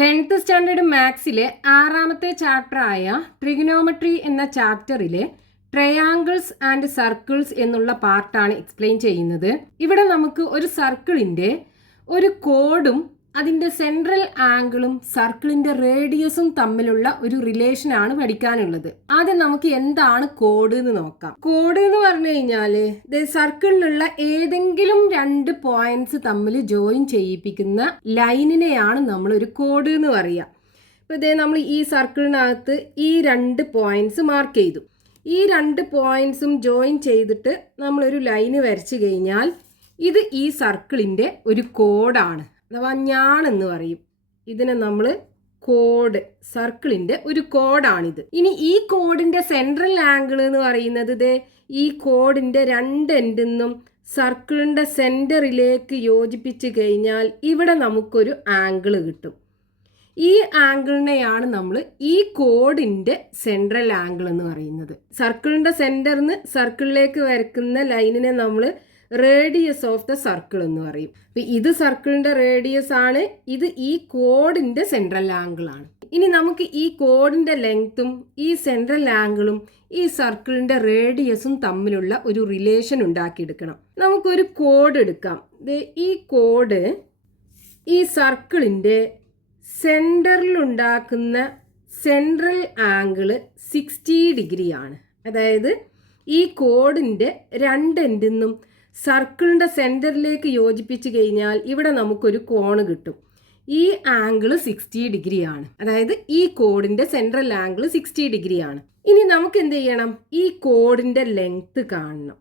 10th standard മാത്സിലെ 6ാമത്തെ ചാപ്റ്ററായ trigonometry എന്ന ചാപ്റ്ററിലെ triangles and circles എന്നുള്ള പാർട്ടാണ് എക്സ്പ്ലെയിൻ ചെയ്യുന്നത്. ഇവിടെ നമുക്ക് ഒരു സർക്കിളിൻ്റെ ഒരു കോഡും അതിൻ്റെ സെൻട്രൽ ആംഗിളും സർക്കിളിൻ്റെ റേഡിയസും തമ്മിലുള്ള ഒരു റിലേഷനാണ് പഠിക്കാനുള്ളത്. ആദ്യം നമുക്ക് എന്താണ് കോഡ് എന്ന് നോക്കാം. കോഡ് എന്ന് പറഞ്ഞു കഴിഞ്ഞാൽ സർക്കിളിലുള്ള ഏതെങ്കിലും രണ്ട് പോയിന്റ്സ് തമ്മിൽ ജോയിൻ ചെയ്യിപ്പിക്കുന്ന ലൈനിനെയാണ് നമ്മൾ ഒരു കോഡ് എന്ന് പറയുക. ഇപ്പോൾ ഇതേ നമ്മൾ ഈ സർക്കിളിനകത്ത് ഈ രണ്ട് പോയിന്റ്സ് മാർക്ക് ചെയ്തു. ഈ രണ്ട് പോയിന്റ്സും ജോയിൻ ചെയ്തിട്ട് നമ്മളൊരു ലൈന് വരച്ചു കഴിഞ്ഞാൽ ഇത് ഈ സർക്കിളിൻ്റെ ഒരു കോഡാണ്, അഥവാ ഞാണെന്ന് പറയും. ഇതിനെ നമ്മൾ കോഡ്, സർക്കിളിൻ്റെ ഒരു കോഡാണിത്. ഇനി ഈ കോഡിൻ്റെ സെൻട്രൽ ആംഗിൾ എന്ന് പറയുന്നത് ഈ കോഡിൻ്റെ രണ്ട് എൻഡിൽ നിന്നും സർക്കിളിൻ്റെ സെൻറ്ററിലേക്ക് യോജിപ്പിച്ച് കഴിഞ്ഞാൽ ഇവിടെ നമുക്കൊരു ആംഗിൾ കിട്ടും. ഈ ആംഗിളിനെയാണ് നമ്മൾ ഈ കോഡിൻ്റെ സെൻട്രൽ ആംഗിൾ എന്ന് പറയുന്നത്. സർക്കിളിൻ്റെ സെൻറ്ററിൽ നിന്ന് സർക്കിളിലേക്ക് വരയ്ക്കുന്ന ലൈനിനെ നമ്മൾ റേഡിയസ് ഓഫ് ദ സർക്കിൾ എന്ന് പറയും. അപ്പം ഇത് സർക്കിളിൻ്റെ റേഡിയസ് ആണ്, ഇത് ഈ കോഡിൻ്റെ സെൻട്രൽ ആംഗിൾ ആണ്. ഇനി നമുക്ക് ഈ കോഡിൻ്റെ ലെങ്ത്തും ഈ സെൻട്രൽ ആംഗിളും ഈ സർക്കിളിൻ്റെ റേഡിയസും തമ്മിലുള്ള ഒരു റിലേഷൻ ഉണ്ടാക്കിയെടുക്കണം. നമുക്കൊരു കോഡ് എടുക്കാം. ഈ കോഡ് ഈ സർക്കിളിൻ്റെ സെൻറ്ററിലുണ്ടാക്കുന്ന സെൻട്രൽ ആംഗിള് 60 ഡിഗ്രിയാണ്. അതായത് ഈ കോഡിൻ്റെ രണ്ട് എൻഡിൽ നിന്നും സർക്കിളിൻ്റെ സെൻറ്ററിലേക്ക് യോജിപ്പിച്ച് കഴിഞ്ഞാൽ ഇവിടെ നമുക്കൊരു കോണ് കിട്ടും. ഈ ആംഗിള് 60 ഡിഗ്രിയാണ്. അതായത് ഈ കോഡിൻ്റെ സെൻട്രൽ ആംഗിള് 60 ഡിഗ്രിയാണ്. ഇനി നമുക്ക് എന്ത് ചെയ്യണം? ഈ കോഡിൻ്റെ ലെങ്ത്ത് കാണണം.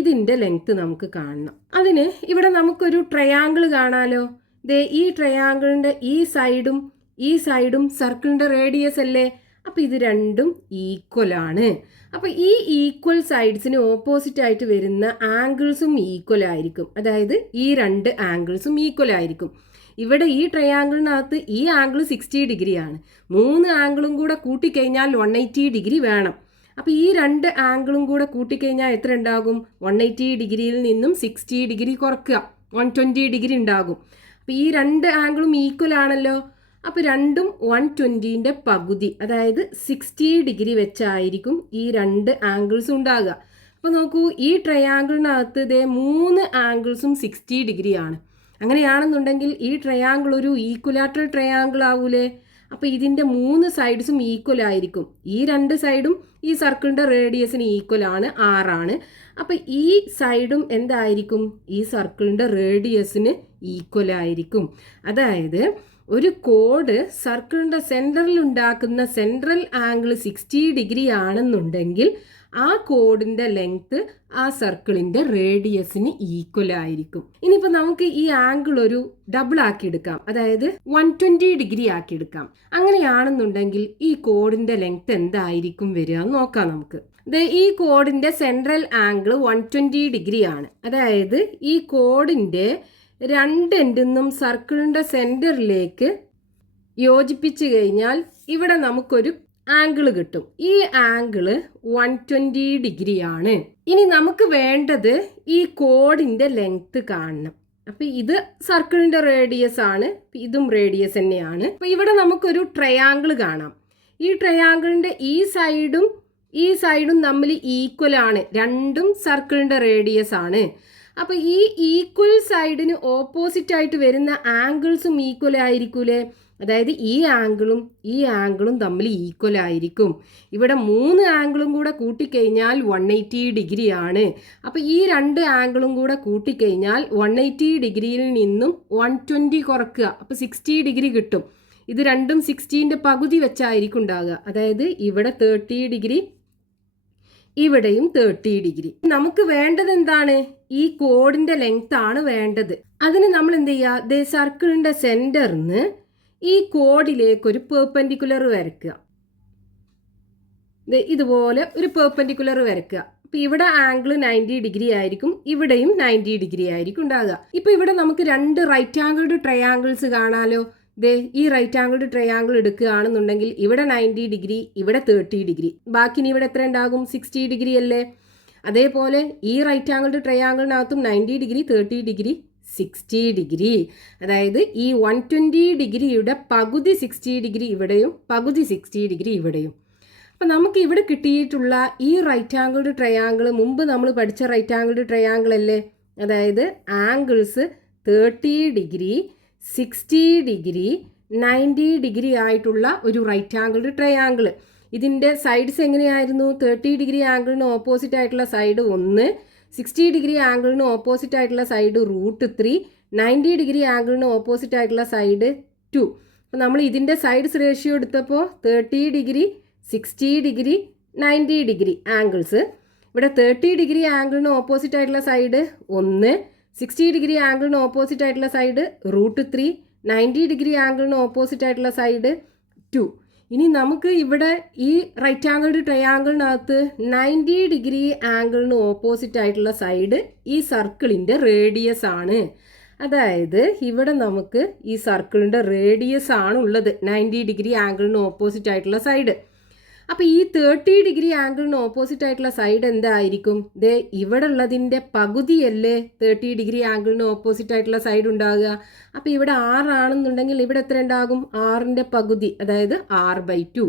ഇതിൻ്റെ ലെങ്ത്ത് നമുക്ക് കാണണം. അതിന് ഇവിടെ നമുക്കൊരു ട്രയാങ്കിൾ കാണാലോ. ഈ ട്രയാങ്കിളിൻ്റെ ഈ സൈഡും സർക്കിളിൻ്റെ റേഡിയസ് അല്ലേ. അപ്പോൾ ഇത് രണ്ടും ഈക്വൽ ആണ്. അപ്പോൾ ഈ ഈക്വൽ സൈഡ്സിന് ഓപ്പോസിറ്റ് ആയിട്ട് വരുന്ന ആംഗിൾസും ഈക്വൽ ആയിരിക്കും. അതായത് ഈ രണ്ട് ആംഗിൾസും ഈക്വൽ ആയിരിക്കും. ഇവിടെ ഈ ട്രയാങ്കിളിനകത്ത് ഈ ആംഗിൾ 60 ഡിഗ്രിയാണ്. 3 ആംഗിളും കൂടെ കൂട്ടിക്കഴിഞ്ഞാൽ 180 ഡിഗ്രി വേണം. അപ്പോൾ ഈ രണ്ട് ആംഗിളും കൂടെ കൂട്ടിക്കഴിഞ്ഞാൽ എത്ര ഉണ്ടാകും? 180 ഡിഗ്രിയിൽ നിന്നും 60 ഡിഗ്രി കുറയ്ക്കുക, 120 ഡിഗ്രി ഉണ്ടാകും. അപ്പോൾ ഈ രണ്ട് ആംഗിളും ഈക്വൽ ആണല്ലോ. അപ്പോൾ രണ്ടും 120ൻ്റെ പകുതി, അതായത് 60 ഡിഗ്രി വെച്ചായിരിക്കും ഈ രണ്ട് ആംഗിൾസും ഉണ്ടാകുക. അപ്പോൾ നോക്കൂ, ഈ ട്രയാങ്കിളിനകത്ത് 3 ആംഗിൾസും 60 ഡിഗ്രിയാണ്. അങ്ങനെയാണെന്നുണ്ടെങ്കിൽ ഈ ട്രയാങ്കിൾ ഒരു ഈക്വലാറ്ററൽ ട്രയാങ്കിൾ ആവൂലേ. അപ്പോൾ ഇതിൻ്റെ 3 സൈഡ്സും ഈക്വൽ ആയിരിക്കും. ഈ രണ്ട് സൈഡും ഈ സർക്കിളിൻ്റെ റേഡിയസിന് ഈക്വൽ ആണ്, 6 ആണ്. അപ്പോൾ ഈ സൈഡും എന്തായിരിക്കും? ഈ സർക്കിളിൻ്റെ റേഡിയസിന് ഈക്വൽ ആയിരിക്കും. അതായത് ഒരു കോഡ് സർക്കിളിൻ്റെ സെൻറ്ററിൽ ഉണ്ടാക്കുന്ന സെൻട്രൽ ആംഗിൾ 60 ഡിഗ്രി ആണെന്നുണ്ടെങ്കിൽ ആ കോഡിൻ്റെ ലെങ്ത്ത് ആ സർക്കിളിൻ്റെ റേഡിയസിന് ഈക്വൽ ആയിരിക്കും. ഇനിയിപ്പോൾ നമുക്ക് ഈ ആംഗിൾ ഒരു ഡബിൾ ആക്കി എടുക്കാം, അതായത് 120 ഡിഗ്രി ആക്കി എടുക്കാം. അങ്ങനെയാണെന്നുണ്ടെങ്കിൽ ഈ കോഡിൻ്റെ ലെങ്ത്ത് എന്തായിരിക്കും വരിക എന്ന് നോക്കാം നമുക്ക്. ഈ കോഡിൻ്റെ സെൻട്രൽ ആംഗിൾ 120 ഡിഗ്രി ആണ്. അതായത് ഈ കോഡിൻ്റെ രണ്ട് എൻഡിൽ നിന്നും സർക്കിളിൻ്റെ സെൻറ്ററിലേക്ക് യോജിപ്പിച്ച് കഴിഞ്ഞാൽ ഇവിടെ നമുക്കൊരു ആംഗിൾ കിട്ടും. ഈ ആംഗിള് 120 ഡിഗ്രിയാണ്. ഇനി നമുക്ക് വേണ്ടത് ഈ കോഡിൻ്റെ ലെങ്ത്ത് കാണണം. അപ്പം ഇത് സർക്കിളിൻ്റെ റേഡിയസ് ആണ്, ഇതും റേഡിയസ് തന്നെയാണ്. അപ്പം ഇവിടെ നമുക്കൊരു ട്രയാങ്കിൾ കാണാം. ഈ ട്രയാങ്കിളിൻ്റെ ഈ സൈഡും തമ്മിൽ ഈക്വൽ ആണ്, രണ്ടും സർക്കിളിൻ്റെ റേഡിയസ് ആണ്. അപ്പോൾ ഈ ഈക്വൽ സൈഡിന് ഓപ്പോസിറ്റ് ആയിട്ട് വരുന്ന ആംഗിൾസും ഈക്വൽ ആയിരിക്കൂലേ. അതായത് ഈ ആംഗിളും തമ്മിൽ ഈക്വൽ ആയിരിക്കും. ഇവിടെ 3 ആംഗിളും കൂടെ കൂട്ടിക്കഴിഞ്ഞാൽ 180 ഡിഗ്രിയാണ്. അപ്പോൾ ഈ രണ്ട് ആംഗിളും കൂടെ കൂട്ടിക്കഴിഞ്ഞാൽ 180 ഡിഗ്രിയിൽ നിന്നും 120 കുറയ്ക്കുക, അപ്പോൾ 60 ഡിഗ്രി കിട്ടും. ഇത് രണ്ടും 60ൻ്റെ പകുതി വെച്ചായിരിക്കും ഉണ്ടാകുക. അതായത് ഇവിടെ 30 ഡിഗ്രി, ഇവിടെയും 30 ഡിഗ്രി. നമുക്ക് വേണ്ടത് എന്താണ്? ഈ കോഡിൻ്റെ ലെങ്ത് ആണ് വേണ്ടത്. അതിന് നമ്മൾ എന്ത് ചെയ്യുക? സർക്കിളിൻ്റെ സെൻറ്ററിന് ഈ കോഡിലേക്കൊരു പെർപെൻഡിക്കുലർ വരയ്ക്കുക. ഇതുപോലെ ഒരു പെർപെൻഡിക്കുലർ വരയ്ക്കുക. അപ്പോൾ ഇവിടെ ആംഗിൾ 90 ഡിഗ്രി ആയിരിക്കും, ഇവിടെയും 90 ഡിഗ്രി ആയിരിക്കും ഉണ്ടാകുക. ഇപ്പോൾ ഇവിടെ നമുക്ക് രണ്ട് റൈറ്റ് ആംഗിൾഡ് ട്രയാങ്കിൾസ് കാണാലോ. ഈ റൈറ്റ് ആംഗിൾഡ് ട്രയാങ്കിൾ എടുക്കുകയാണെന്നുണ്ടെങ്കിൽ ഇവിടെ 90 ഡിഗ്രി, ഇവിടെ 30 ഡിഗ്രി. ബാക്കി ഇനി ഇവിടെ എത്ര ഉണ്ടാകും? 60 ഡിഗ്രി അല്ലേ. അതേപോലെ ഈ റൈറ്റ് ആംഗിൾഡ് ട്രയാങ്കിളിനകത്തും 90 ഡിഗ്രി, 30 ഡിഗ്രി, 60 ഡിഗ്രി. അതായത് ഈ 120 ഡിഗ്രിയുടെ പകുതി 60 ഡിഗ്രി ഇവിടെയും പകുതി 60 ഡിഗ്രി ഇവിടെയും. അപ്പം നമുക്ക് ഇവിടെ കിട്ടിയിട്ടുള്ള ഈ റൈറ്റ് ആംഗിൾഡ് ട്രയാങ്കിൾ മുമ്പ് നമ്മൾ പഠിച്ച റൈറ്റ് ആംഗിൾഡ് ട്രയാങ്കിൾ അല്ലേ? അതായത് ആംഗിൾസ് 30 ഡിഗ്രി, 60 ഡിഗ്രി, 90 ഡിഗ്രി ആയിട്ടുള്ള ഒരു റൈറ്റ് ആംഗിൾഡ് ട്രയാങ്കിൾ. ഇതിൻ്റെ സൈഡ്സ് എങ്ങനെയായിരുന്നു? 30 ഡിഗ്രി ആംഗിളിന് ഓപ്പോസിറ്റ് ആയിട്ടുള്ള സൈഡ് 1, 60 ഡിഗ്രി ആംഗിളിന് ഓപ്പോസിറ്റ് ആയിട്ടുള്ള സൈഡ് √3, 90 ഡിഗ്രി ആംഗിളിന് ഓപ്പോസിറ്റ് ആയിട്ടുള്ള സൈഡ് 2. അപ്പോൾ നമ്മൾ ഇതിൻ്റെ സൈഡ്സ് റേഷ്യോ എടുത്തപ്പോൾ 30 ഡിഗ്രി, 60 ഡിഗ്രി, 90 ഡിഗ്രി ആംഗിൾസ്. ഇവിടെ 30 ഡിഗ്രി ആംഗിളിന് ഓപ്പോസിറ്റ് ആയിട്ടുള്ള സൈഡ് 1, 60 ഡിഗ്രി ആംഗിളിന് ഓപ്പോസിറ്റ് ആയിട്ടുള്ള സൈഡ് √3, 90 ഡിഗ്രി ആംഗിളിന് ഓപ്പോസിറ്റ് ആയിട്ടുള്ള സൈഡ് 2. ഇനി നമുക്ക് ഇവിടെ ഈ റൈറ്റ് ആംഗിൾഡ് ട്രയാങ്കിളിനകത്ത് 90 ഡിഗ്രി ആംഗിളിന് ഓപ്പോസിറ്റ് ആയിട്ടുള്ള സൈഡ് ഈ സർക്കിളിൻ്റെ റേഡിയസ് ആണ്. അതായത് ഇവിടെ നമുക്ക് ഈ സർക്കിളിൻ്റെ റേഡിയസ് ആണ് ഉള്ളത് 90 ഡിഗ്രി ആംഗിളിന് ഓപ്പോസിറ്റ് ആയിട്ടുള്ള സൈഡ്. അപ്പോൾ ഈ 30 ഡിഗ്രി ആംഗിളിന് ഓപ്പോസിറ്റ് ആയിട്ടുള്ള സൈഡ് എന്തായിരിക്കും? ദേ ഇവിടെ ഉള്ളതിൻ്റെ പകുതിയല്ലേ 30 ഡിഗ്രി ആംഗിളിന് ഓപ്പോസിറ്റ് ആയിട്ടുള്ള സൈഡ് ഉണ്ടാകുക. അപ്പോൾ ഇവിടെ 6 ആണെന്നുണ്ടെങ്കിൽ ഇവിടെ എത്ര ഉണ്ടാകും? 6ൻ്റെ പകുതി, അതായത് 6/2.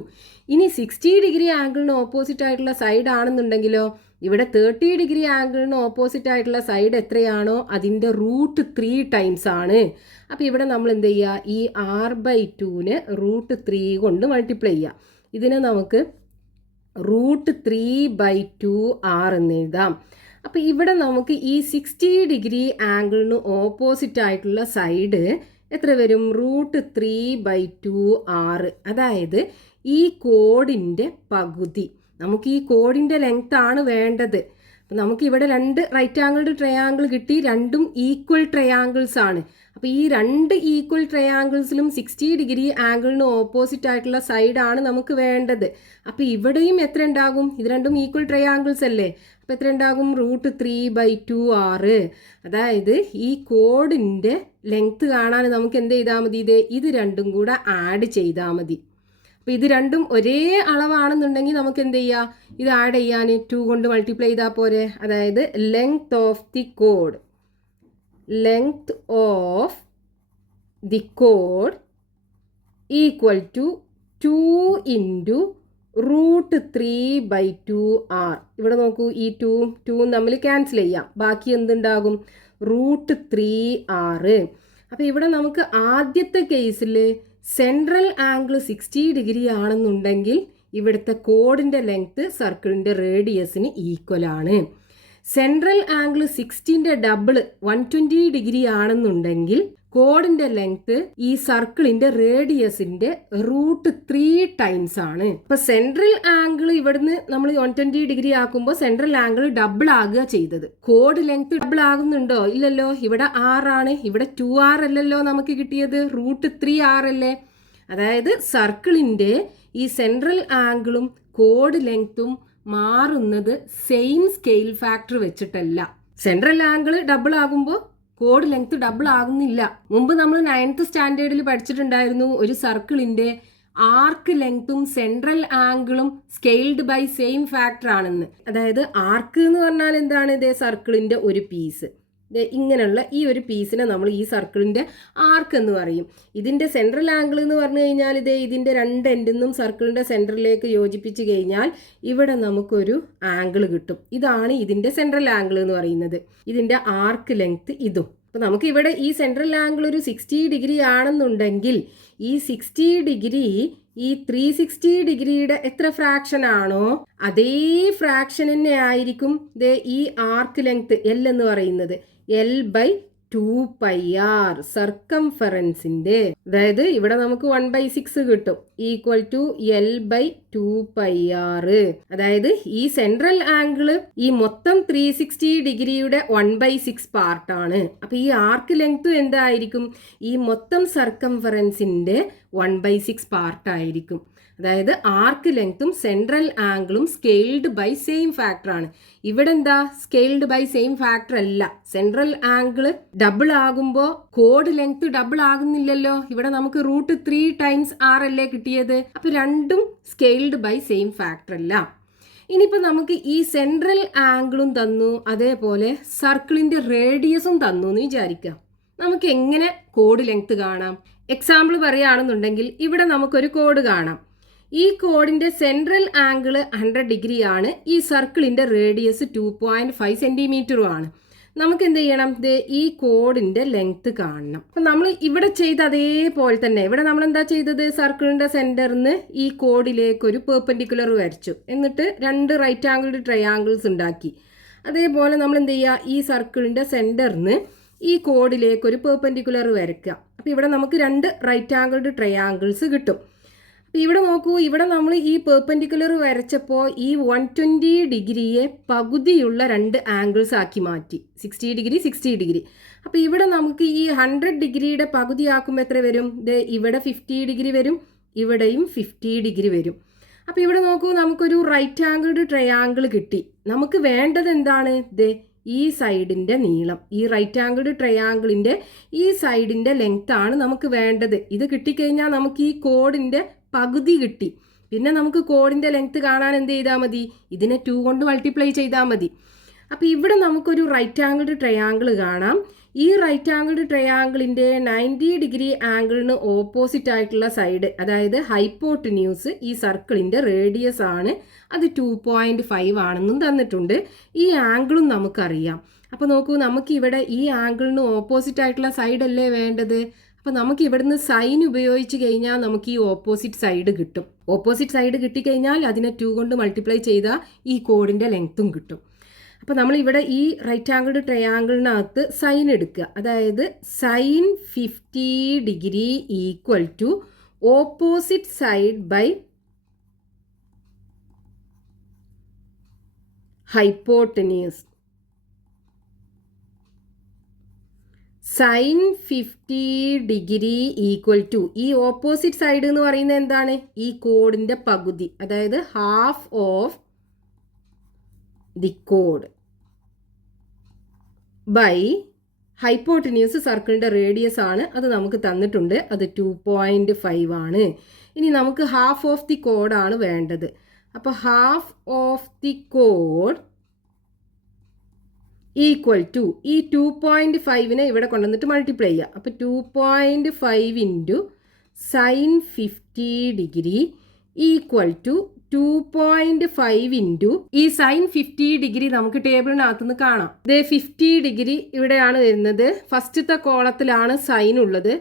ഇനി 60 ഡിഗ്രി ആംഗിളിന് ഓപ്പോസിറ്റ് ആയിട്ടുള്ള സൈഡ് ആണെന്നുണ്ടെങ്കിലോ ഇവിടെ 30 ഡിഗ്രി ആംഗിളിന് ഓപ്പോസിറ്റ് ആയിട്ടുള്ള സൈഡ് എത്രയാണോ അതിൻ്റെ √3 ടൈംസ് ആണ്. അപ്പോൾ ഇവിടെ നമ്മൾ എന്ത് ചെയ്യുക? ഈ 6/2നെ √3 കൊണ്ട് മൾട്ടിപ്ലൈ ചെയ്യുക. ഇതിനെ നമുക്ക് √3/2r എന്ന് എഴുതാം. അപ്പോൾ ഇവിടെ നമുക്ക് ഈ 60 ഡിഗ്രി ആംഗിളിന് ഓപ്പോസിറ്റ് ആയിട്ടുള്ള സൈഡ് എത്ര വരും? √3/2r. അതായത് ഈ കോഡിൻ്റെ പകുതി. നമുക്ക് ഈ കോഡിൻ്റെ ലെങ്ത് ആണ് വേണ്ടത്. അപ്പം നമുക്ക് ഇവിടെ 2 റൈറ്റ് ആംഗിൾഡ് ട്രയാങ്കിൾ കിട്ടി, രണ്ടും ഈക്വൽ ട്രയാങ്കിൾസ് ആണ്. അപ്പോൾ ഈ 2 ഈക്വൽ ട്രയാങ്കിൾസിലും 60 ഡിഗ്രി ആംഗിളിന് ഓപ്പോസിറ്റ് ആയിട്ടുള്ള സൈഡാണ് നമുക്ക് വേണ്ടത്. അപ്പോൾ ഇവിടെയും എത്ര ഉണ്ടാകും? ഇത് രണ്ടും ഈക്വൽ ട്രയാങ്കിൾസ് അല്ലേ? അപ്പോൾ എത്ര ഉണ്ടാകും? √3/2r. അതായത് ഈ കോഡിൻ്റെ ലെങ്ത് കാണാൻ നമുക്ക് എന്ത് ചെയ്താൽ മതി? ഇത് രണ്ടും കൂടെ ആഡ് ചെയ്താൽ മതി. അപ്പോൾ ഇത് രണ്ടും ഒരേ അളവാണെന്നുണ്ടെങ്കിൽ നമുക്ക് എന്ത് ചെയ്യാം? ഇത് ആഡ് ചെയ്യാൻ 2 കൊണ്ട് മൾട്ടിപ്ലൈ ചെയ്താൽ പോരെ. അതായത് ലെങ്ത് ഓഫ് ദി കോഡ് ഈക്വൽ ടു 2 × √3/2r. ഇവിടെ നോക്കൂ, ഈ 2 തമ്മിൽ ക്യാൻസൽ ചെയ്യാം. ബാക്കി എന്തുണ്ടാകും? √3r. അപ്പോൾ ഇവിടെ നമുക്ക് ആദ്യത്തെ കേസിൽ സെൻട്രൽ ആംഗിൾ 60 ഡിഗ്രി ആണെന്നുണ്ടെങ്കിൽ ഇവിടുത്തെ കോഡിൻ്റെ ലെങ്ത് സർക്കിളിൻ്റെ റേഡിയസിന് ഈക്വൽ ആണ്. സെൻട്രൽ ആംഗിൾ 60ൻ്റെ ഡബിൾ 120 ഡിഗ്രി ആണെന്നുണ്ടെങ്കിൽ കോഡിൻ്റെ ലെങ്ത് ഈ സർക്കിളിൻ്റെ റേഡിയസിൻ്റെ √3 ടൈംസ് ആണ്. അപ്പോൾ സെൻട്രൽ ആംഗിൾ ഇവിടുന്ന് നമ്മൾ 120 ഡിഗ്രി ആക്കുമ്പോൾ സെൻട്രൽ ആംഗിൾ ഡബിൾ ആകുക ചെയ്തത്. കോഡ് ലെങ്ത് ഡബിൾ ആകുന്നുണ്ടോ? ഇല്ലല്ലോ. ഇവിടെ 6 ആണ്, ഇവിടെ 2r അല്ലല്ലോ നമുക്ക് കിട്ടിയത്, √3r അല്ലേ? അതായത് സർക്കിളിൻ്റെ ഈ സെൻട്രൽ ആംഗിളും കോഡ് ലെങ്ത്തും മാറുന്നത് സെയിം സ്കെയിൽ ഫാക്ടർ വെച്ചിട്ടല്ല. സെൻട്രൽ ആംഗിൾ ഡബിൾ ആകുമ്പോൾ കോഡ് ലെങ്ത് ഡബിൾ ആകുന്നില്ല. മുമ്പ് നമ്മൾ 9th സ്റ്റാൻഡേർഡിൽ പഠിച്ചിട്ടുണ്ടായിരുന്നു ഒരു സർക്കിളിൻ്റെ ആർക്ക് ലെങ്ത്തും സെൻട്രൽ ആംഗിളും സ്കെയിൽഡ് ബൈ സെയിം ഫാക്ടർ ആണെന്ന്. അതായത് ആർക്ക് എന്ന് പറഞ്ഞാൽ എന്താണ്? ഇതേ സർക്കിളിൻ്റെ ഒരു പീസ്, ഇങ്ങനെയുള്ള ഈ ഒരു പീസിനെ നമ്മൾ ഈ സർക്കിളിൻ്റെ ആർക്ക് എന്ന് പറയും. ഇതിൻ്റെ സെൻട്രൽ ആംഗിൾ എന്ന് പറഞ്ഞു കഴിഞ്ഞാൽ ഇതിൻ്റെ 2 എൻഡിൽ നിന്നും സർക്കിളിൻ്റെ സെൻറ്ററിലേക്ക് യോജിപ്പിച്ച് കഴിഞ്ഞാൽ ഇവിടെ നമുക്കൊരു ആംഗിൾ കിട്ടും. ഇതാണ് ഇതിൻ്റെ സെൻട്രൽ ആംഗിൾ എന്ന് പറയുന്നത്. ഇതിൻ്റെ ആർക്ക് ലെങ്ത് ഇതും. അപ്പോൾ നമുക്ക് ഇവിടെ ഈ സെൻട്രൽ ആംഗിൾ ഒരു 60 ഡിഗ്രി ആണെന്നുണ്ടെങ്കിൽ ഈ 60 ഡിഗ്രി ഈ 360 ഡിഗ്രിയുടെ എത്ര ഫ്രാക്ഷൻ ആണോ അതേ ഫ്രാക്ഷൻ തന്നെ ആയിരിക്കും ഈ ആർക്ക് ലെങ്ത് L എന്ന് പറയുന്നത്. L/2πr സർക്കംഫറൻസിൻ്റെ, അതായത് ഇവിടെ നമുക്ക് 1/6 കിട്ടും, ഈക്വൽ ടു L/2πr. അതായത് ഈ സെൻട്രൽ ആംഗിള് ഈ മൊത്തം 360 ഡിഗ്രിയുടെ 1/6 പാർട്ടാണ്. അപ്പൊ ഈ ആർക്ക് ലെങ്ത് എന്തായിരിക്കും? ഈ മൊത്തം സർക്കംഫറൻസിന്റെ 1/6 പാർട്ടായിരിക്കും. അതായത് ആർക്ക് ലെങ്ത്തും സെൻട്രൽ ആംഗിളും സ്കെയിൽഡ് ബൈ സെയിം ഫാക്ടർ ആണ്. ഇവിടെ എന്താ സ്കെയിൽഡ് ബൈ സെയിം ഫാക്ടർ അല്ല. സെൻട്രൽ ആംഗിള് ഡബിൾ ആകുമ്പോൾ കോഡ് ലെങ്ത് ഡബിൾ ആകുന്നില്ലല്ലോ. ഇവിടെ നമുക്ക് √3 ടൈംസ് r അല്ലേ കിട്ടിയത്. അപ്പൊ രണ്ടും സ്കെയിൽഡ് ബൈ സെയിം ഫാക്ടർ അല്ല. ഇനിയിപ്പോൾ നമുക്ക് ഈ സെൻട്രൽ ആംഗിളും തന്നു, അതേപോലെ സർക്കിളിന്റെ റേഡിയസും തന്നു എന്ന് വിചാരിക്കാം. നമുക്ക് എങ്ങനെ കോഡ് ലെങ്ത് കാണാം? എക്സാമ്പിൾ പറയുകയാണെന്നുണ്ടെങ്കിൽ ഇവിടെ നമുക്കൊരു കോഡ് കാണാം. ഈ കോഡിന്റെ സെൻട്രൽ ആംഗിൾ 100 ഡിഗ്രി ആണ്. ഈ സർക്കിളിന്റെ റേഡിയസ് 2.5 സെന്റിമീറ്ററും ആണ്. നമുക്ക് എന്ത് ചെയ്യണം? ഈ കോഡിന്റെ ലെങ്ത് കാണണം. അപ്പം നമ്മൾ ഇവിടെ ചെയ്ത അതേപോലെ തന്നെ ഇവിടെ നമ്മൾ എന്താ ചെയ്തത്? സർക്കിളിന്റെ സെന്ററിന്ന് ഈ കോഡിലേക്ക് ഒരു പെർപെൻഡിക്കുലർ വരച്ചു. എന്നിട്ട് 2 റൈറ്റ് ആംഗിൾഡ് ട്രയാങ്കിൾസ് ഉണ്ടാക്കി. അതേപോലെ നമ്മൾ എന്ത് ചെയ്യുക? ഈ സർക്കിളിന്റെ സെന്ററിന്ന് ഈ കോഡിലേക്ക് ഒരു പെർപെൻഡിക്കുലർ വരയ്ക്കുക. അപ്പോൾ ഇവിടെ നമുക്ക് 2 റൈറ്റ് ആംഗിൾഡ് ട്രയാങ്കിൾസ് കിട്ടും. അപ്പോൾ ഇവിടെ നോക്കൂ, ഇവിടെ നമ്മൾ ഈ പെർപെൻഡിക്കുലർ വരച്ചപ്പോൾ ഈ 120 ഡിഗ്രിയെ പകുതിയുള്ള 2 ആംഗിൾസ് ആക്കി മാറ്റി. 60 ഡിഗ്രി 60 ഡിഗ്രി. അപ്പോൾ ഇവിടെ നമുക്ക് ഈ 100 ഡിഗ്രിയുടെ പകുതി ആക്കുമ്പോൾ എത്ര വരും? ഇവിടെ 50 ഡിഗ്രി വരും, ഇവിടെയും 50 ഡിഗ്രി വരും. അപ്പോൾ ഇവിടെ നോക്കൂ, നമുക്കൊരു റൈറ്റ് ആംഗിൾഡ് ട്രയാങ്കിൾ കിട്ടി. നമുക്ക് വേണ്ടത് എന്താണ്? ഈ സൈഡിൻ്റെ നീളം, ഈ റൈറ്റ് ആംഗിൾഡ് ട്രയാങ്കിളിൻ്റെ ഈ സൈഡിൻ്റെ ലെങ്ത് ആണ് നമുക്ക് വേണ്ടത്. ഇത് കിട്ടിക്കഴിഞ്ഞാൽ നമുക്ക് ഈ കോഡിൻ്റെ പകുതി കിട്ടി. പിന്നെ നമുക്ക് കോഡിൻ്റെ ലെങ്ത് കാണാൻ എന്ത് ചെയ്താൽ മതി? ഇതിനെ 2 കൊണ്ട് മൾട്ടിപ്ലൈ ചെയ്താൽ മതി. അപ്പോൾ ഇവിടെ നമുക്കൊരു റൈറ്റ് ആംഗിൾഡ് ട്രയാങ്കിൾ കാണാം. ഈ റൈറ്റ് ആംഗിൾഡ് ട്രയാങ്കിളിൻ്റെ 90 ഡിഗ്രി ആംഗിളിന് ഓപ്പോസിറ്റ് ആയിട്ടുള്ള സൈഡ്, അതായത് ഹൈപ്പോട്ടന്യൂസ്, ഈ സർക്കിളിൻ്റെ റേഡിയസ് ആണ്. അത് 2.5 ആണെന്നും തന്നിട്ടുണ്ട്. ഈ ആംഗിളും നമുക്കറിയാം. അപ്പോൾ നോക്കൂ, നമുക്ക് ഇവിടെ ഈ ആംഗിളിന് ഓപ്പോസിറ്റ് ആയിട്ടുള്ള സൈഡ് അല്ലേ വേണ്ടത്? അപ്പോൾ നമുക്ക് ഇവിടുന്ന് സൈൻ ഉപയോഗിച്ച് കഴിഞ്ഞാൽ നമുക്ക് ഈ ഓപ്പോസിറ്റ് സൈഡ് കിട്ടും. ഓപ്പോസിറ്റ് സൈഡ് കിട്ടിക്കഴിഞ്ഞാൽ അതിനെ 2 കൊണ്ട് മൾട്ടിപ്ലൈ ചെയ്താൽ ഈ കോഡിൻ്റെ ലെങ്ത്തും കിട്ടും. അപ്പോൾ നമ്മൾ ഇവിടെ ഈ റൈറ്റ് ആംഗിൾഡ് ട്രയാങ്കിളിനകത്ത് സൈൻ എടുക്കുക. അതായത് sine 50 degree equal to opposite side by hypotenuse. Sine 50 degree equal to, ഈ ഓപ്പോസിറ്റ് സൈഡ് എന്ന് പറയുന്നത് എന്താണ്? ഈ കോഡിൻ്റെ പകുതി, അതായത് ഹാഫ് ഓഫ് ദി കോഡ് ബൈ ഹൈപ്പോട്ടന്യൂസ്, സർക്കിളിൻ്റെ റേഡിയസ് ആണ്. അത് നമുക്ക് തന്നിട്ടുണ്ട്. അത് 2.5 ആണ്. ഇനി നമുക്ക് ഹാഫ് ഓഫ് ദി കോഡാണ് വേണ്ടത്. അപ്പോൾ ഹാഫ് ഓഫ് ദി കോഡ് ഈക്വൽ ടു, ഈ 2.5നെ ഇവിടെ കൊണ്ടുവന്നിട്ട് മൾട്ടിപ്ലൈ ചെയ്യുക. അപ്പോൾ 2.5 into sine 50 degree equal to 2.5 into ഈ സൈൻ 50 ഡിഗ്രി നമുക്ക് ടേബിളിനകത്തുനിന്ന് കാണാം. 50 ഡിഗ്രി ഇവിടെയാണ് വരുന്നത്. ഫസ്റ്റത്തെ കോളത്തിലാണ് സൈൻ ഉള്ളത്.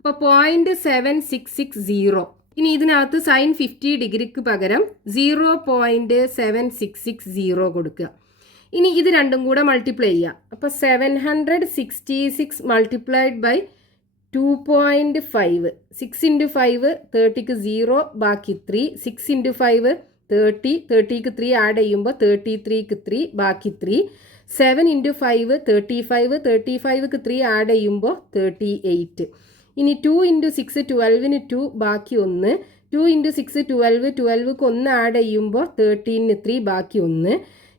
അപ്പോൾ 0.7660. ഇനി ഇതിനകത്ത് സൈൻ 50 ഡിഗ്രിക്ക് പകരം 0.7660 കൊടുക്കുക. ഇനി ഇത് രണ്ടും കൂടെ മൾട്ടിപ്ലൈ ചെയ്യുക. അപ്പോൾ 766 മൾട്ടിപ്ലൈഡ് ബൈ 2.5. 6 ഇൻറ്റു 5 30ക്ക് 0, ബാക്കി 3. 6 ഇൻറ്റു 5 30, 30ക്ക് 3 ആഡ് ചെയ്യുമ്പോൾ 33ക്ക് 3, ബാക്കി 3. 7 ഇൻറ്റു 5 35, 35ക്ക് 3 ആഡ് ചെയ്യുമ്പോൾ 38. ഇനി 2 ഇൻറ്റു 6 12ന് 2, ബാക്കി 1. 2 ഇൻറ്റു 6 12, 12ക്ക് 1 ആഡ് ചെയ്യുമ്പോൾ 13ന് 3, ബാക്കി 1.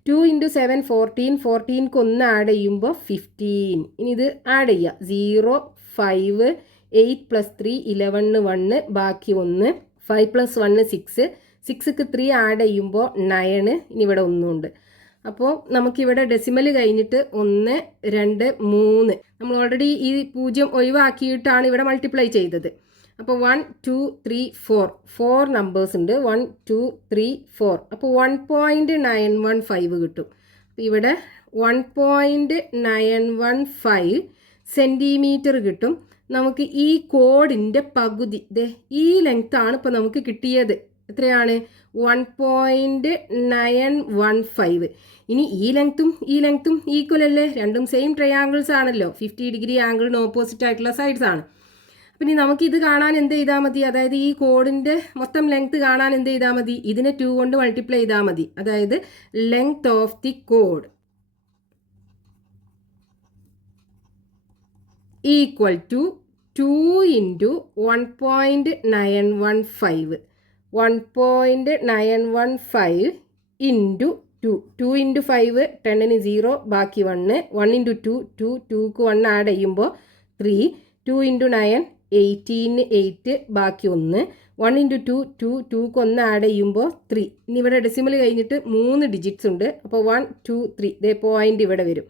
2 ഇൻറ്റു 7 14, 14ക്ക് 1 ആഡ് ചെയ്യുമ്പോൾ 15. ഇനി ഇത് ആഡ് ചെയ്യുക. 0 5 8 പ്ലസ് 3 11 1, ബാക്കി 1. 5 പ്ലസ് 1 6, 6ക്ക് 3 ആഡ് ചെയ്യുമ്പോൾ 9. ഇനി ഇവിടെ ഒന്നുണ്ട്. അപ്പോൾ നമുക്കിവിടെ ഡെസിമൽ കഴിഞ്ഞിട്ട് 1 2 3, നമ്മൾ ഓൾറെഡി ഈ 0 ഒഴിവാക്കിയിട്ടാണ് ഇവിടെ മൾട്ടിപ്ലൈ ചെയ്തത്. അപ്പോൾ 1 2 3 4 നമ്പേഴ്സ് ഉണ്ട്. 1 2 3 4. അപ്പോൾ 1.915 കിട്ടും. അപ്പോൾ ഇവിടെ 1.915 സെൻറ്റിമീറ്റർ കിട്ടും. നമുക്ക് ഈ കോഡിൻ്റെ പകുതി, ഈ ലെങ്ത്താണ് ഇപ്പോൾ നമുക്ക് കിട്ടിയത്. എത്രയാണ്? 1.915. ഇനി ഈ ലെങ്ത്തും ഈക്വൽ അല്ലേ? രണ്ടും സെയിം ട്രയാങ്കിൾസ് ആണല്ലോ. 50 ഡിഗ്രി ആംഗിളിന് ഓപ്പോസിറ്റ് ആയിട്ടുള്ള സൈഡ്സ് ആണ്. അപ്പം ഇനി നമുക്ക് ഇത് കാണാൻ എന്ത് ചെയ്താൽ മതി? അതായത് ഈ കോഡിൻ്റെ മൊത്തം ലെങ്ത് കാണാൻ എന്ത് ചെയ്താൽ മതി? ഇതിനെ 2 കൊണ്ട് മൾട്ടിപ്ലൈ ചെയ്താൽ മതി. അതായത് ലെങ്ത് ഓഫ് ദി കോഡ് equal to 2 into 1.915. 1.915 into 2. 2 into 5 10ന് 0, ബാക്കി 1. 1 ഇൻറ്റു 2 2, 2ക്ക് 1 ആഡ് ചെയ്യുമ്പോൾ 3. 2 ഇൻറ്റു 9 18ന് 8, ബാക്കി 1. 1 ഇൻറ്റു 2 2, 2ക്ക് 1 ആഡ് ചെയ്യുമ്പോൾ 3. ഇനി ഇവിടെ ഡെസിമൽ കഴിഞ്ഞിട്ട് 3 ഡിജിറ്റ്സ് ഉണ്ട്. അപ്പോൾ 1 2 3 പോയിൻ്റ് ഇവിടെ വരും.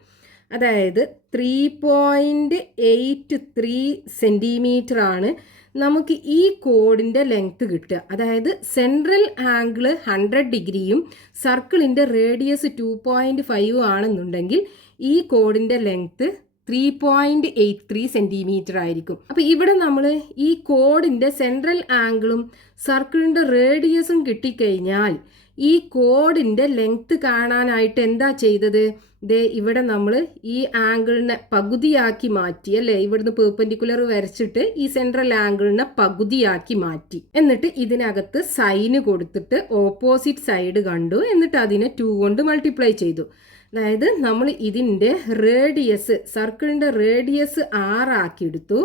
അതായത് 3.83 സെൻറ്റിമീറ്റർ ആണ് നമുക്ക് ഈ കോഡിൻ്റെ ലെങ്ത് കിട്ടുക. അതായത് സെൻട്രൽ ആംഗിൾ 100 ഡിഗ്രിയും സർക്കിളിൻ്റെ റേഡിയസ് 2.5 ആണെന്നുണ്ടെങ്കിൽ ഈ കോഡിൻ്റെ ലെങ്ത് 3.83 സെൻറ്റിമീറ്റർ ആയിരിക്കും. അപ്പോൾ ഇവിടെ നമ്മൾ ഈ കോഡിൻ്റെ സെൻട്രൽ ആംഗിളും സർക്കിളിൻ്റെ റേഡിയസും കിട്ടിക്കഴിഞ്ഞാൽ ഈ കോഡിൻ്റെ ലെങ്ത് കാണാനായിട്ട് എന്താ ചെയ്തത്? ഇവിടെ നമ്മൾ ഈ ആംഗിളിനെ പകുതിയാക്കി മാറ്റി അല്ലേ? ഇവിടുന്ന് പെർപെൻഡിക്കുലർ വരച്ചിട്ട് ഈ സെൻട്രൽ ആംഗിളിനെ പകുതിയാക്കി മാറ്റി. എന്നിട്ട് ഇതിനകത്ത് സൈന് കൊടുത്തിട്ട് ഓപ്പോസിറ്റ് സൈഡ് കണ്ടു. എന്നിട്ട് അതിനെ 2 കൊണ്ട് മൾട്ടിപ്ലൈ ചെയ്തു. അതായത് നമ്മൾ ഇതിൻ്റെ റേഡിയസ്, സർക്കിളിൻ്റെ റേഡിയസ് 6 ആക്കി എടുത്തു.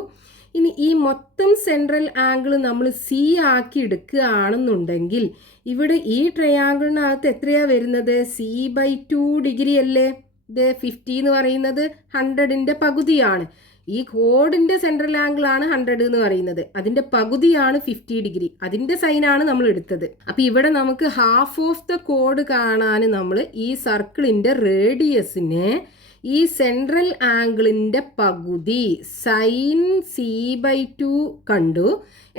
ഇനി ഈ മൊത്തം സെൻട്രൽ ആംഗിൾ നമ്മൾ സി ആക്കി എടുക്കുകയാണെന്നുണ്ടെങ്കിൽ ഇവിടെ ഈ ട്രയാങ്കിളിനകത്ത് എത്രയാണ് വരുന്നത്? C/2 ഡിഗ്രി അല്ലേ? 50 എന്ന് പറയുന്നത് 100ൻ്റെ പകുതിയാണ്. ഈ കോഡിൻ്റെ സെൻട്രൽ ആംഗിൾ ആണ് 100 എന്ന് പറയുന്നത്. അതിൻ്റെ പകുതിയാണ് 50 ഡിഗ്രി. അതിൻ്റെ സൈനാണ് നമ്മൾ എടുത്തത്. അപ്പം ഇവിടെ നമുക്ക് ഹാഫ് ഓഫ് ദ കോഡ് കാണാൻ നമ്മൾ ഈ സർക്കിളിൻ്റെ റേഡിയസിനെ ഈ സെൻട്രൽ ആംഗിളിൻ്റെ പകുതി സൈൻ C/2 കണ്ടു.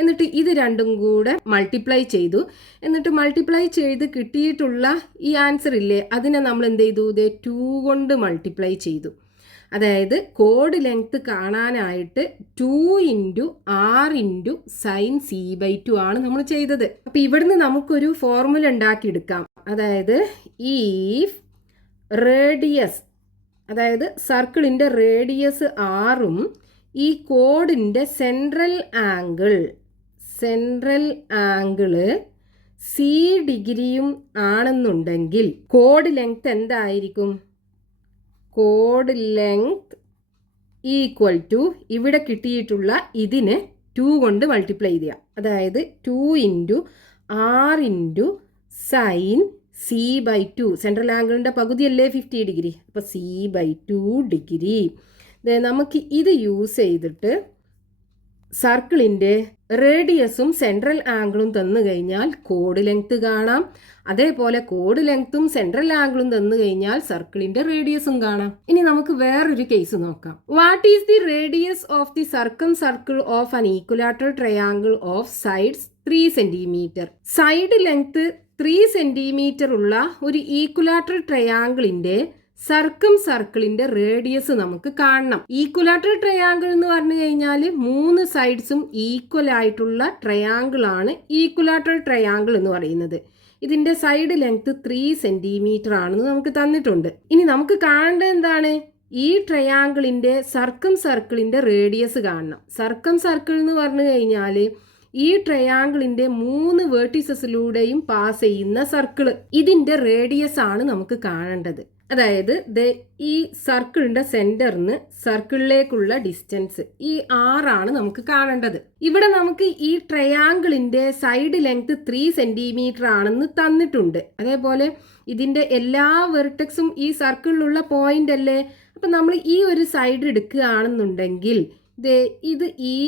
എന്നിട്ട് ഇത് രണ്ടും കൂടെ മൾട്ടിപ്ലൈ ചെയ്തു. എന്നിട്ട് മൾട്ടിപ്ലൈ ചെയ്ത് കിട്ടിയിട്ടുള്ള ഈ ആൻസർ ഇല്ലേ, അതിനെ നമ്മൾ എന്ത് ചെയ്തു? 2 കൊണ്ട് മൾട്ടിപ്ലൈ ചെയ്തു. അതായത് കോഡ് ലെങ്ത് കാണാനായിട്ട് 2 × r × സൈൻ C/2 ആണ് നമ്മൾ ചെയ്തത്. അപ്പം ഇവിടുന്ന് നമുക്കൊരു ഫോർമുല ഉണ്ടാക്കിയെടുക്കാം. അതായത് ഈഫ് റേഡിയസ്, അതായത് സർക്കിളിൻ്റെ റേഡിയസ് 6ഉം ഈ കോഡിൻ്റെ സെൻട്രൽ ആംഗിള് C ഡിഗ്രിയും ആണെന്നുണ്ടെങ്കിൽ കോഡ് ലെങ്ത് എന്തായിരിക്കും? കോഡ് ലെങ്ത് ഈക്വൽ ടു ഇവിടെ കിട്ടിയിട്ടുള്ള ഇതിനെ 2 കൊണ്ട് മൾട്ടിപ്ലൈ ചെയ്യുക. അതായത് 2 × r × സൈൻ C/2. സെൻട്രൽ ആംഗിളിൻ്റെ പകുതിയല്ലേ 50 ഡിഗ്രി. അപ്പോൾ C/2 ഡിഗ്രി. നമുക്ക് ഇത് യൂസ് ചെയ്തിട്ട് സർക്കിളിൻ്റെ റേഡിയസും സെൻട്രൽ ആംഗിളും തന്നു കഴിഞ്ഞാൽ കോഡ് ലെങ്ത് കാണാം. അതേപോലെ കോഡ് ലെങ്ത്തും സെൻട്രൽ ആംഗിളും തന്നു കഴിഞ്ഞാൽ സർക്കിളിന്റെ റേഡിയസും കാണാം. ഇനി നമുക്ക് വേറൊരു കേസ് നോക്കാം. What is the radius of the circle of an equilateral triangle of sides 3 centimetre? Side length 3 centimetre ഉള്ള ഒരു ഈക്വലാറ്ററൽ ട്രയാങ്കിളിന്റെ സർക്കിളിന്റെ റേഡിയസ് നമുക്ക് കാണണം. ഈക്വലാറ്ററൽ ട്രയാങ്കിൾ എന്ന് പറഞ്ഞു കഴിഞ്ഞാൽ 3 സൈഡ്സും ഈക്വൽ ആയിട്ടുള്ള ട്രയാങ്കിൾ ആണ് ഈക്വലാറ്ററൽ ട്രയാങ്കിൾ എന്ന് പറയുന്നത്. ഇതിന്റെ സൈഡ് ലെങ്ത് 3 സെന്റിമീറ്റർ ആണെന്ന് നമുക്ക് തന്നിട്ടുണ്ട്. ഇനി നമുക്ക് കാണേണ്ടത് എന്താണ്? ഈ ട്രയാങ്കിളിന്റെ സർക്കിളിന്റെ റേഡിയസ് കാണണം. സർക്കിൾ എന്ന് പറഞ്ഞു കഴിഞ്ഞാൽ ഈ ട്രയാങ്കിളിന്റെ 3 വേർട്ടിസസിലൂടെയും പാസ് ചെയ്യുന്ന സർക്കിള്, ഇതിന്റെ റേഡിയസ് ആണ് നമുക്ക് കാണേണ്ടത്. അതായത് ഈ സർക്കിളിന്റെ സെന്ററിന് സർക്കിളിലേക്കുള്ള ഡിസ്റ്റൻസ് ഈ 6 ആണ് നമുക്ക് കാണേണ്ടത്. ഇവിടെ നമുക്ക് ഈ ട്രയാങ്കിളിന്റെ സൈഡ് ലെങ്ത് 3 സെന്റിമീറ്റർ ആണെന്ന് തന്നിട്ടുണ്ട്. അതേപോലെ ഇതിന്റെ എല്ലാ വെർട്ടെക്സും ഈ സർക്കിളിലുള്ള പോയിന്റ് അല്ലേ. അപ്പൊ നമ്മൾ ഈ ഒരു സൈഡ് എടുക്കുകയാണെന്നുണ്ടെങ്കിൽ ഇത് ഈ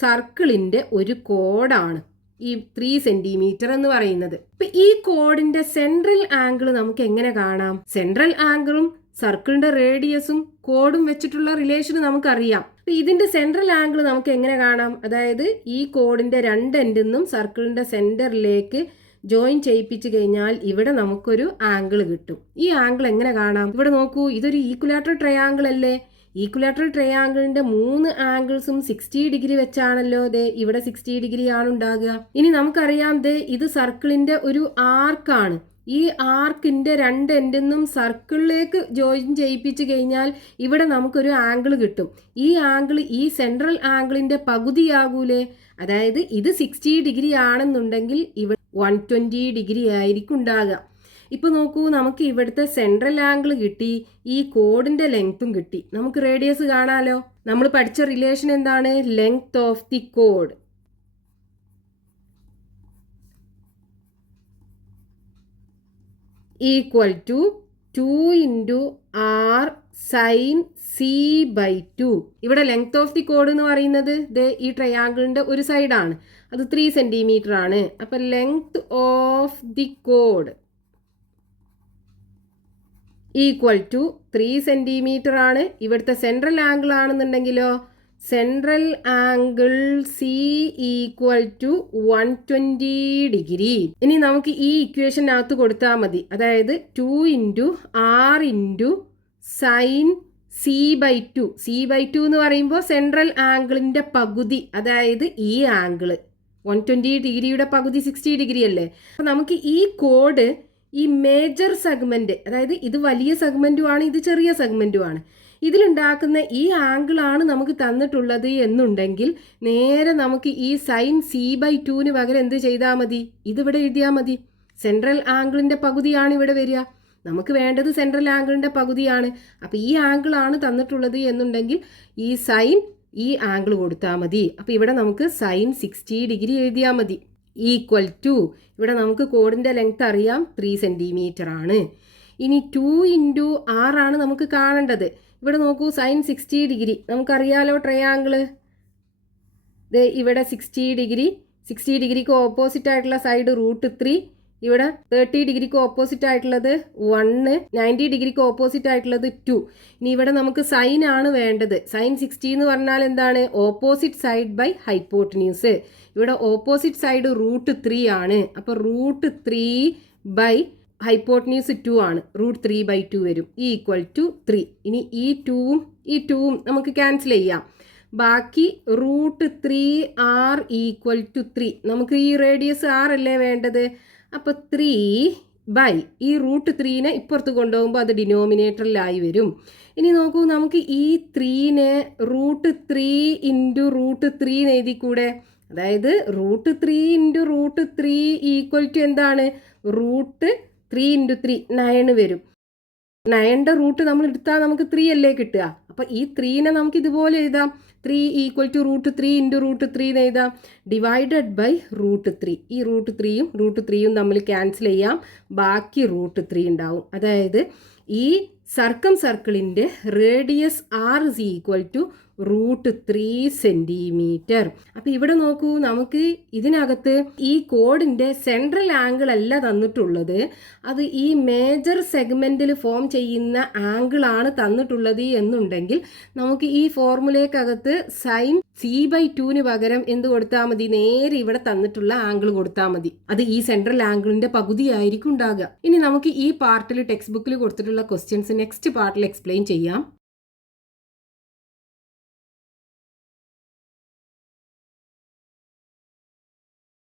സർക്കിളിന്റെ ഒരു കോഡാണ് ഈ 3 സെന്റിമീറ്റർ എന്ന് പറയുന്നത്. ഇപ്പൊ ഈ കോഡിന്റെ സെൻട്രൽ ആംഗിൾ നമുക്ക് എങ്ങനെ കാണാം? സെൻട്രൽ ആംഗിളും സർക്കിളിന്റെ റേഡിയസും കോഡും വെച്ചിട്ടുള്ള റിലേഷൻ നമുക്കറിയാം. അപ്പൊ ഇതിന്റെ സെൻട്രൽ ആംഗിൾ നമുക്ക് എങ്ങനെ കാണാം? അതായത് ഈ കോഡിന്റെ 2 എൻഡിൽ നിന്നും സർക്കിളിന്റെ സെന്ററിലേക്ക് ജോയിൻ ചെയ്യിപ്പിച്ചു കഴിഞ്ഞാൽ ഇവിടെ നമുക്കൊരു ആംഗിൾ കിട്ടും. ഈ ആംഗിൾ എങ്ങനെ കാണാം? ഇവിടെ നോക്കൂ, ഇതൊരു ഈക്വലാറ്ററൽ ട്രയാങ്കിൾ അല്ലേ. ഈക്വലാറ്ററൽ ട്രയാങ്കിളിന്റെ 3 ആംഗിൾസും 60 ഡിഗ്രി വെച്ചാണല്ലോ. ഇവിടെ 60 ഡിഗ്രി ആണ് ഉണ്ടാകുക. ഇനി നമുക്കറിയാം ഇത് സർക്കിളിന്റെ ഒരു ആർക്കാണ്. ഈ ആർക്കിന്റെ 2 എൻഡിൽ നിന്നും സർക്കിളിലേക്ക് ജോയിൻ ചെയ്യിപ്പിച്ചു കഴിഞ്ഞാൽ ഇവിടെ നമുക്കൊരു ആംഗിൾ കിട്ടും. ഈ ആംഗിൾ ഈ സെൻട്രൽ ആംഗിളിന്റെ പകുതിയാകൂലേ. അതായത് ഇത് 60 ഡിഗ്രി ആണെന്നുണ്ടെങ്കിൽ ഇവിടെ 120 ഡിഗ്രി ആയിരിക്കും ഉണ്ടാകുക. ഇപ്പൊ നോക്കൂ, നമുക്ക് ഇവിടുത്തെ സെൻട്രൽ ആംഗിൾ കിട്ടി, ഈ കോഡിന്റെ ലെങ്ത്തും കിട്ടി. നമുക്ക് റേഡിയസ് കാണാലോ. നമ്മൾ പഠിച്ച റിലേഷൻ എന്താണ്? ലെങ്ത് ഓഫ് ദി കോഡ് equal to 2 × r sine C/2. ഇവിടെ ലെങ്ത് ഓഫ് ദി കോഡ് എന്ന് പറയുന്നത് ഈ ട്രയാങ്കിളിന്റെ ഒരു സൈഡാണ്. അത് 3 സെന്റിമീറ്റർ ആണ്. അപ്പൊ ലെങ്ത് ഓഫ് ദി കോഡ് ഈക്വൽ ടു 3 സെൻറ്റിമീറ്റർ ആണ്. ഇവിടുത്തെ സെൻട്രൽ ആംഗിൾ ആണെന്നുണ്ടെങ്കിലോ central angle C equal to 120 degree. ഇനി നമുക്ക് ഈ ഇക്വേഷനകത്ത് കൊടുത്താൽ മതി. അതായത് 2 into R into sine C/2. C/2 എന്ന് പറയുമ്പോൾ സെൻട്രൽ ആംഗിളിൻ്റെ പകുതി, അതായത് ഈ ആംഗിള് 120 ഡിഗ്രിയുടെ പകുതി 60 ഡിഗ്രി അല്ലേ. അപ്പം നമുക്ക് ഈ കോഡ് ഈ മേജർ സെഗ്മെൻറ്റ്, അതായത് ഇത് വലിയ സെഗ്മെൻറ്റുമാണ്, ഇത് ചെറിയ സെഗ്മെൻറ്റുമാണ്, ഇതിലുണ്ടാക്കുന്ന ഈ ആംഗിളാണ് നമുക്ക് തന്നിട്ടുള്ളത് എന്നുണ്ടെങ്കിൽ നേരെ നമുക്ക് ഈ സൈൻ C/2 പകരം എന്ത് ചെയ്താൽ മതി, ഇതിവിടെ എഴുതിയാൽ മതി. സെൻട്രൽ ആംഗിളിൻ്റെ പകുതിയാണ് ഇവിടെ വരിക. നമുക്ക് വേണ്ടത് സെൻട്രൽ ആംഗിളിൻ്റെ പകുതിയാണ്. അപ്പോൾ ഈ ആംഗിളാണ് തന്നിട്ടുള്ളത് എന്നുണ്ടെങ്കിൽ ഈ സൈൻ ഈ ആംഗിൾ കൊടുത്താൽ മതി. അപ്പോൾ ഇവിടെ നമുക്ക് സൈൻ 60 ഡിഗ്രി എഴുതിയാൽ മതി. ഈക്വൽ ടു, ഇവിടെ നമുക്ക് കോഡിൻ്റെ ലെങ്ത് അറിയാം 3 സെൻറ്റിമീറ്റർ ആണ്. ഇനി 2 ഇൻറ്റു ആർ ആണ് നമുക്ക് കാണേണ്ടത്. ഇവിടെ നോക്കൂ, സൈൻ 60 ഡിഗ്രി നമുക്കറിയാലോ, ട്രയാങ്കിള് ഇവിടെ 60 ഡിഗ്രി, 60 ഡിഗ്രിക്ക് ഓപ്പോസിറ്റ് ആയിട്ടുള്ള സൈഡ് √3, ഇവിടെ 30 ഡിഗ്രിക്ക് ഓപ്പോസിറ്റ് ആയിട്ടുള്ളത് 1, 90 ഡിഗ്രിക്ക് ഓപ്പോസിറ്റ് ആയിട്ടുള്ളത് 2. ഇനി ഇവിടെ നമുക്ക് സൈൻ ആണ് വേണ്ടത്. സൈൻ 60 എന്ന് പറഞ്ഞാൽ എന്താണ്, ഓപ്പോസിറ്റ് സൈഡ് ബൈ ഹൈപ്പോട്ടന്യൂസ്. ഇവിടെ ഓപ്പോസിറ്റ് സൈഡ് √3 ആണ്. അപ്പോൾ √3 ബൈ ഹൈപ്പോട്ടന്യൂസ് 2 ആണ്, √3/2 വരും. Equal to 3. ഇനി ഈ 2ഉം നമുക്ക് ക്യാൻസൽ ചെയ്യാം. ബാക്കി √3r ഈക്വൽ ടു 3. നമുക്ക് ഈ റേഡിയസ് r അല്ലേ വേണ്ടത്. അപ്പോൾ 3 ബൈ ഈ √3നെ ഇപ്പുറത്ത് കൊണ്ടുപോകുമ്പോൾ അത് ഡിനോമിനേറ്ററിലായി വരും. ഇനി നോക്കൂ, നമുക്ക് ഈ 3നെ √3 ഇൻറ്റു √3 എഴുതി കൂടെ. അതായത് √3 ഇൻറ്റു √3 ഈക്വൽ ടു എന്താണ്, √3 ഇൻറ്റു 3 9 വരും. 9ൻ്റെ റൂട്ട് നമ്മൾ എടുത്താൽ നമുക്ക് 3 അല്ലേ കിട്ടുക. അപ്പോൾ ഈ 3നെ നമുക്ക് ഇതുപോലെ എഴുതാം, 3 ഈക്വൽ ടു √3 ഇൻറ്റു √3 എന്ന് എഴുതാം, ഡിവൈഡഡ് ബൈ √3. ഈ √3യും തമ്മിൽ ക്യാൻസൽ ചെയ്യാം, ബാക്കി √3 ഉണ്ടാവും. അതായത് ഈ സർക്കിളിൻ്റെ radius r is equal to √3 centimetre. അപ്പോൾ ഇവിടെ നോക്കൂ, നമുക്ക് ഇതിനകത്ത് ഈ കോഡിൻ്റെ സെൻട്രൽ ആംഗിൾ അല്ല തന്നിട്ടുള്ളത്, അത് ഈ മേജർ സെഗ്മെൻറ്റിൽ ഫോം ചെയ്യുന്ന ആംഗിളാണ് തന്നിട്ടുള്ളത് എന്നുണ്ടെങ്കിൽ നമുക്ക് ഈ ഫോർമുലയ്ക്കകത്ത് സൈൻ C/2 പകരം എന്ത് കൊടുത്താൽ മതി, നേരെ ഇവിടെ തന്നിട്ടുള്ള ആംഗിൾ കൊടുത്താൽ മതി. അത് ഈ സെൻട്രൽ ആംഗിളിൻ്റെ പകുതി ആയിരിക്കും ഉണ്ടാകുക. ഇനി നമുക്ക് ഈ പാർട്ടിൽ ടെക്സ്റ്റ് ബുക്കിൽ കൊടുത്തിട്ടുള്ള ക്വസ്റ്റ്യൻസ് നെക്സ്റ്റ് പാർട്ടിൽ എക്സ്പ്ലെയിൻ ചെയ്യാം.